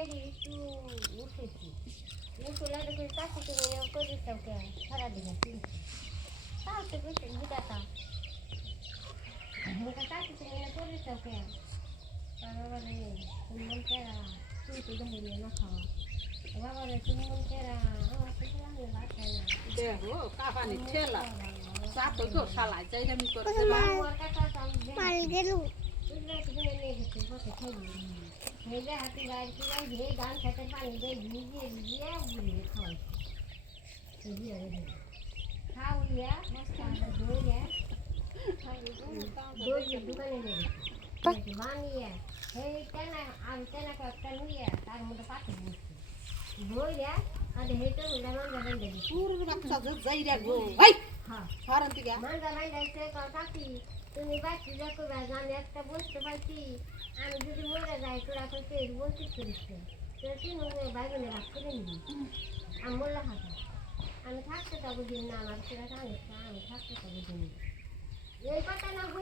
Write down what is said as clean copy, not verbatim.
বেরি একটু উঠেছি উঠলে দেখে চাষি তুমি করে দিতে সারাদিনে কিনছি তাও তো বেশি বিদাতা চাষি তুমি করে দিতে বাবারে তুমি মন কেরা তুই তো দেখে না খাওয়া বাবারে তুমি মন কেরা আমার তো আমি বাসায় না দেখো কাপানি ঠেলা চাপ তো শালা যাই আমি করে আমার কাকা পাল গেল তুই তুমি নিয়ে গেছে বসে খেলি এই যে হাতি গাড়ি কি গাড়ি এই গান খেতে পানি দিয়ে ভিজিয়ে ভিজিয়ে বুড়িয়ে খাওয়াই খাওয়াইয়া দইয়া দই দোকানে নিয়ে গেছে বানিয়ে এই তেনা আমি তেনা একটা নিয়ে তার মধ্যে পাখি বসছে দইয়া আর হেঁটে উল্টা মাঞ্জা বেঁধে দিচ্ছে পুরো বাচ্চা যাই রে গো ভাই হ্যাঁ ফারান থেকে মাঞ্জা বেঁধেছে কাকি তুমি বাচ্চি দেখো আমি একটা বসতে পারছি আমি যদি মরে যাই তোরা করতে বলতে করিস তোরা তিন বাইরে রাখ করে নিবি আমি বললাম হাঁটা আমি থাকতে তবে দিন না আমার তোরা আমি থাকতে তবে দিন এই কথা না